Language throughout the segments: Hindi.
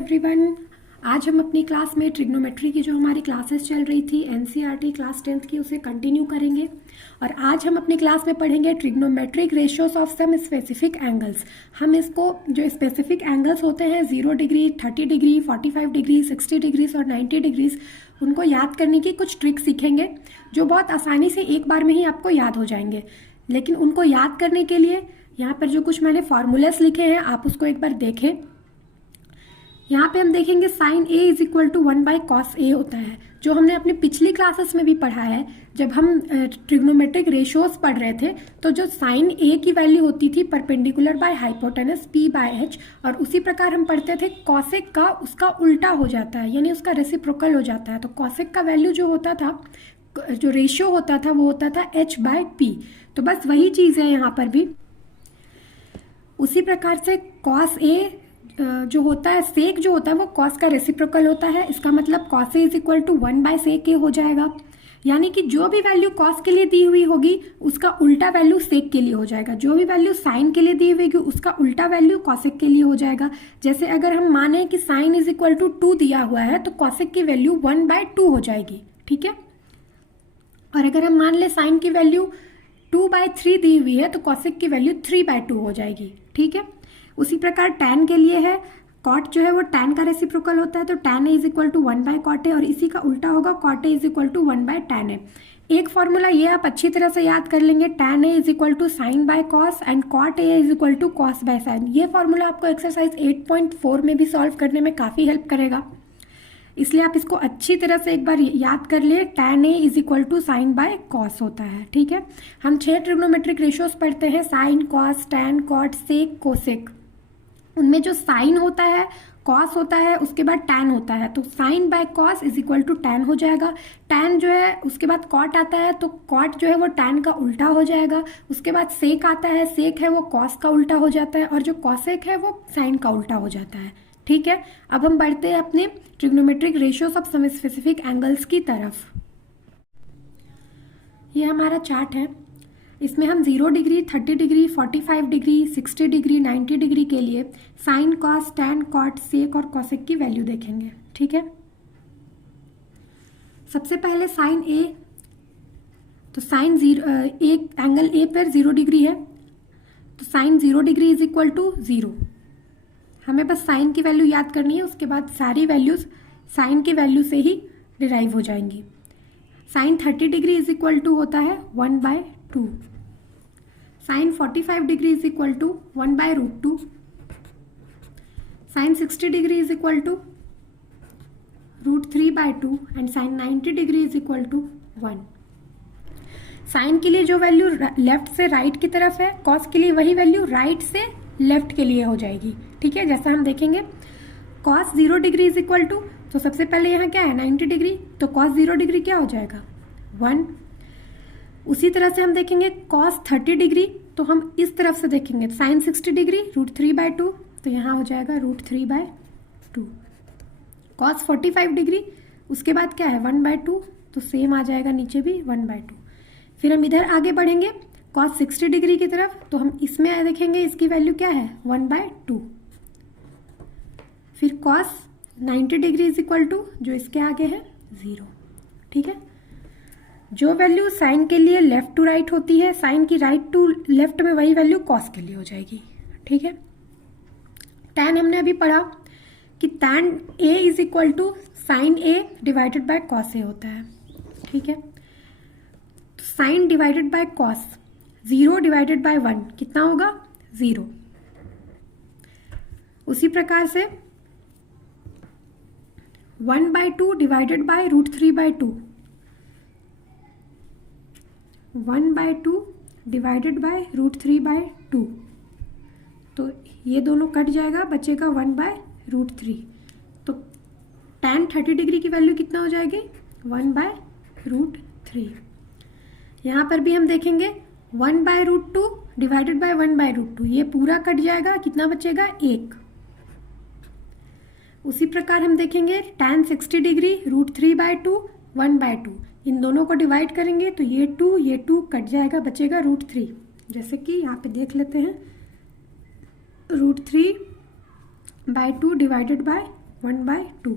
एवरीवन, आज हम अपनी क्लास में ट्रिग्नोमेट्री की जो हमारी क्लासेस चल रही थी एनसीईआरटी क्लास 10th की उसे कंटिन्यू करेंगे। और आज हम अपनी क्लास में पढ़ेंगे trigonometric ratios of some specific angles. हम इसको जो स्पेसिफिक एंगल्स होते हैं 0 डिग्री, 30 डिग्री, 45 डिग्री, 60 डिग्रीज और 90 डिग्रीज, उनको याद करने की कुछ ट्रिक सीखेंगे जो बहुत आसानी से एक बार में ही आपको याद हो जाएंगे। लेकिन उनको याद करने के लिए यहाँ पर जो कुछ मैंने फॉर्मूलास लिखे हैं आप उसको एक बार देखें। यहाँ पे हम देखेंगे sine A is equal to 1 by cos A होता है, जो हमने अपनी पिछली क्लासेस में भी पढ़ा है। जब हम ट्रिग्नोमेट्रिक रेशियोज पढ़ रहे थे तो जो साइन ए की वैल्यू होती थी perpendicular by hypotenuse P by H, और उसी प्रकार हम पढ़ते थे कॉसेक का उसका उल्टा हो जाता है, यानी उसका रेसिप्रोकल हो जाता है। तो कॉसेक का वैल्यू जो होता था, जो रेशियो होता था वो होता था एच बाय पी। तो बस वही चीज़ है यहाँ पर भी। उसी प्रकार से कॉस ए जो होता है, सेक जो होता है वो कॉस का रेसिप्रोकल होता है। इसका मतलब cos A is equal to 1 by sec A हो जाएगा, यानी कि जो भी वैल्यू कॉस के लिए दी हुई होगी उसका उल्टा वैल्यू सेक के लिए हो जाएगा। जो भी वैल्यू साइन के लिए दी हुई होगी उसका उल्टा वैल्यू कॉसेक के लिए हो जाएगा। जैसे अगर हम माने कि साइन इज इक्वल टू 2 दिया हुआ है तो कॉसेक की वैल्यू 1 बाय 2 हो जाएगी, ठीक है। और अगर हम मान ले साइन की वैल्यू 2 बाय 3 दी हुई है तो कॉसेक की वैल्यू 3 बाय 2 हो जाएगी, ठीक है। उसी प्रकार टैन के लिए है, कॉट जो है वो टैन का रेसिप्रोकल होता है, तो tan A is equal to 1 by cot A, और इसी का उल्टा होगा cot A is equal to 1 by tan A. एक फॉर्मूला ये आप अच्छी तरह से याद कर लेंगे, tan A is equal to sine by cos and cot A is equal to cos by sine. ये फॉर्मूला आपको एक्सरसाइज 8.4 में भी सॉल्व करने में काफ़ी हेल्प करेगा, इसलिए आप इसको अच्छी तरह से एक बार याद कर लिए। Tan A is equal to sine by cos होता है, ठीक है। हम 6 ट्रिग्नोमेट्रिक रेशियोज पढ़ते हैं, साइन, कॉस, टैन, कॉट, सेक, कोसेक। उनमें जो साइन होता है, कॉस होता है, उसके बाद टैन होता है, तो sine by cos is equal to tan हो जाएगा। टैन जो है उसके बाद कॉट आता है, तो कॉट जो है वो टैन का उल्टा हो जाएगा। उसके बाद सेक आता है, सेक है वो कॉस का उल्टा हो जाता है, और जो कॉसेक है वो साइन का उल्टा हो जाता है, ठीक है। अब हम बढ़ते हैं अपने trigonometric ratios of some specific angles की तरफ। ये हमारा चार्ट है, इसमें हम 0 degree, 30 degree, 45 degree, 60 degree, 90 degree के लिए sine, cos, tan, cot, sec और कॉसेक की वैल्यू देखेंगे, ठीक है। सबसे पहले साइन ए, तो साइन एक एंगल ए पर 0 डिग्री है, तो sine 0 degree is equal to 0। हमें बस साइन की वैल्यू याद करनी है, उसके बाद सारी वैल्यूज साइन की वैल्यू से ही डिराइव हो जाएंगी। Sine 30 degree is equal to होता है 1 by 2। Sine 45 degree is equal to 1 by root 2। Sine 60 degree is equal to root 3 by 2 and sine 90 degree is equal to 1। Sine के लिए जो वैल्यू लेफ्ट से राइट की तरफ है, कॉस के लिए वही वैल्यू राइट से लेफ्ट के लिए हो जाएगी, ठीक है। जैसा हम देखेंगे cos 0 degree is equal to, तो सबसे पहले यहाँ क्या है 90 डिग्री, तो कॉस 0 डिग्री क्या हो जाएगा 1। उसी तरह से हम देखेंगे कॉस 30 डिग्री, तो हम इस तरफ से देखेंगे साइन 60 डिग्री रूट 3 बाय 2, तो यहाँ हो जाएगा रूट 3 बाय 2। कॉस 45 डिग्री, उसके बाद क्या है 1 बाय 2, तो सेम आ जाएगा नीचे भी 1 बाय 2। फिर हम इधर आगे बढ़ेंगे कॉस 60 डिग्री की तरफ, तो हम इसमें देखेंगे इसकी वैल्यू क्या है 1 बाय 2। फिर cos 90 degree is equal to जो इसके आगे है 0, ठीक है। जो वैल्यू साइन के लिए लेफ्ट टू राइट होती है, साइन की राइट टू लेफ्ट में वही वैल्यू कॉस के लिए हो जाएगी, ठीक है। टैन हमने अभी पढ़ा कि tan A is equal to sine A divided by cos A होता है, ठीक है। तो sine divided by cos, 0 divided by 1 कितना होगा 0। उसी प्रकार से 1 by 2 divided by root 3 by 2, 1 by 2 divided by root 3 by 2, तो ये दोनों कट जाएगा, बचेगा 1 बाय रूट 3। तो tan 30 डिग्री की वैल्यू कितना हो जाएगी 1 बाय रूट 3। यहाँ पर भी हम देखेंगे 1 by root 2 divided by 1 by root 2, ये पूरा कट जाएगा, कितना बचेगा 1। उसी प्रकार हम देखेंगे tan 60 degree root 3 by 2, 1 by 2, इन दोनों को डिवाइड करेंगे तो ये 2 कट जाएगा, बचेगा रूट 3। जैसे कि यहाँ पे देख लेते हैं, रूट 3 बाय 2 डिवाइडेड बाय 1/2,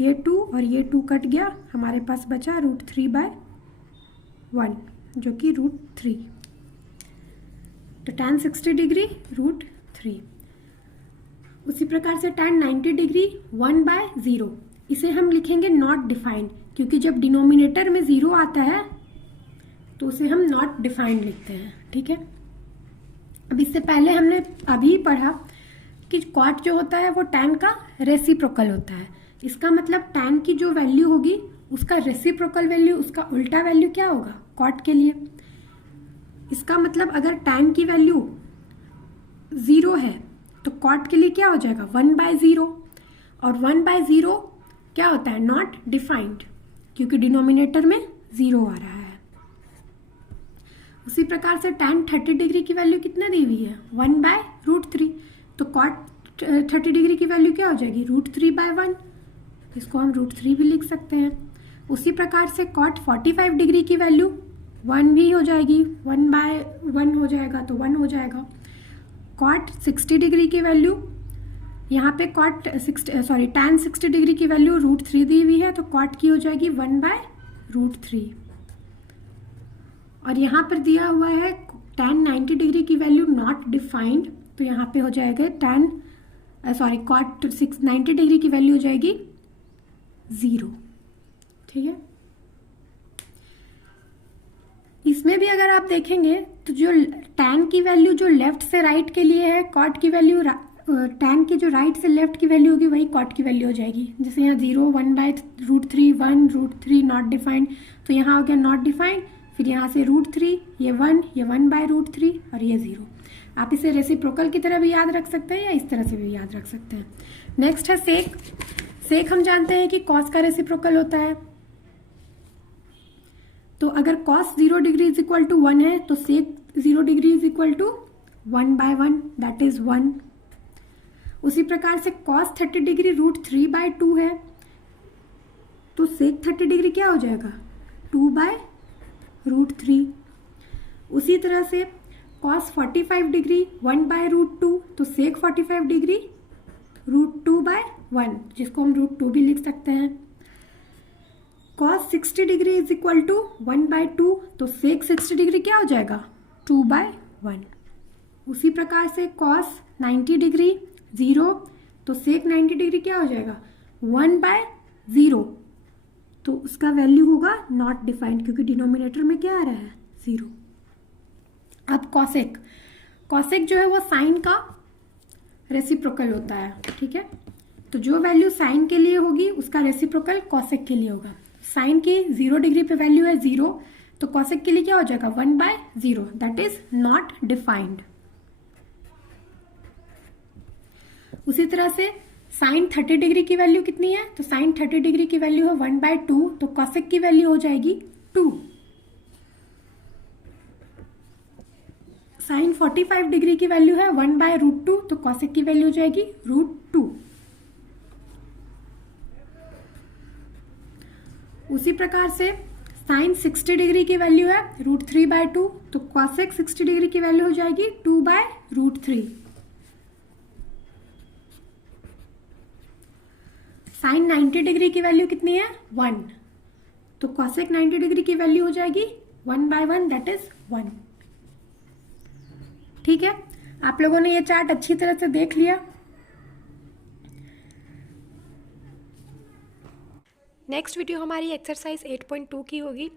ये 2 और ये 2 कट गया, हमारे पास बचा √3/1 जो कि √3। तो tan 60 डिग्री √3। उसी प्रकार से tan 90 डिग्री 1/0, इसे हम लिखेंगे नॉट डिफाइंड, क्योंकि जब डिनोमिनेटर में 0 आता है तो उसे हम नॉट डिफाइंड लिखते हैं। ठीक है, अब इससे पहले हमने अभी पढ़ा कि कॉट जो होता है वो tan का रेसिप्रोकल होता है। इसका मतलब tan की जो वैल्यू होगी उसका रेसिप्रोकल वैल्यू, उसका उल्टा वैल्यू क्या होगा कॉट के लिए। इसका मतलब अगर tan की वैल्यू 0 है तो कॉट के लिए क्या हो जाएगा 1/0, और 1/0 क्या होता है नॉट डिफाइंड, क्योंकि डिनोमिनेटर में 0 आ रहा है। उसी प्रकार से tan 30 डिग्री की वैल्यू कितने दी हुई है 1/√3, तो कॉट 30 डिग्री की वैल्यू क्या हो जाएगी √3/1, इसको हम √3 भी लिख सकते हैं। उसी प्रकार से कॉट 45 डिग्री की वैल्यू 1 भी हो जाएगी, 1/1 हो जाएगा तो 1 हो जाएगा। कॉट 60 डिग्री की वैल्यू, यहाँ पे tan 60 डिग्री की वैल्यू √3 दी हुई है, तो कॉट की हो जाएगी 1/√3। और यहाँ पर दिया हुआ है tan 90 डिग्री की वैल्यू नॉट डिफाइंड, तो यहाँ पे हो जाएगा कॉट 90 डिग्री की वैल्यू हो जाएगी 0। ठीक है, इसमें भी अगर आप देखेंगे तो जो tan की वैल्यू जो लेफ्ट से राइट के लिए है, कॉट की वैल्यू tan की जो राइट से लेफ्ट की वैल्यू होगी वही कॉट की वैल्यू हो जाएगी। जैसे यहाँ 0, 1/√3, 1√3 नॉट डिफाइंड, तो यहाँ हो गया नॉट डिफाइंड, फिर यहाँ से √3, ये 1, ये 1/√3 और ये 0। आप इसे रेसिप्रोकल की तरह भी याद रख सकते हैं या इस तरह से भी याद रख सकते हैं। नेक्स्ट है सेक। सेक हम जानते हैं कि कॉस का रेसिप्रोकल होता है, तो अगर cos 0 degree is equal to 1 है तो sec 0 degree is equal to 1/1, that is 1। उसी प्रकार से cos 30 डिग्री √3/2 है, तो सेक 30 डिग्री क्या हो जाएगा 2/√3। उसी तरह से cos 45 डिग्री 1/√2, तो सेक 45 डिग्री √2/1, जिसको हम √2 भी लिख सकते हैं। cos 60 degree is equal to 1/2, तो सेक 60 डिग्री क्या हो जाएगा 2/1। उसी प्रकार से cos 90 डिग्री 0, तो सेक 90 डिग्री क्या हो जाएगा 1/0, तो उसका वैल्यू होगा नॉट डिफाइंड, क्योंकि डिनोमिनेटर में क्या आ रहा है 0। अब कॉसेक, कॉसेक जो है वो साइन का रेसिप्रोकल होता है। ठीक है, तो जो वैल्यू साइन के लिए होगी उसका रेसिप्रोकल कॉसेक के लिए होगा। साइन की 0 डिग्री पे वैल्यू है 0, तो कॉसेक के लिए क्या हो जाएगा 1/0, दैट इज नॉट डिफाइंड। उसी तरह से साइन 30 डिग्री की वैल्यू कितनी है, तो साइन 30 डिग्री की वैल्यू है 1/2, तो कॉसेक की वैल्यू हो जाएगी 2। साइन 45 डिग्री की वैल्यू है 1/√2, तो कॉसेक की वैल्यू हो जाएगी √2। उसी प्रकार से साइन 60 डिग्री की वैल्यू है √3/2, तो कॉसेक 60 डिग्री की वैल्यू हो जाएगी 2/√3। साइन 90 डिग्री की वैल्यू कितनी है 1, तो कॉसेक 90 डिग्री की वैल्यू हो जाएगी 1/1, दैट इज 1। ठीक है, आप लोगों ने ये चार्ट अच्छी तरह से देख लिया। नेक्स्ट वीडियो हमारी एक्सरसाइज 8.2 की होगी।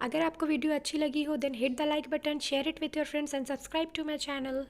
अगर आपको वीडियो अच्छी लगी हो then hit the like button, share it with your friends and subscribe to my channel.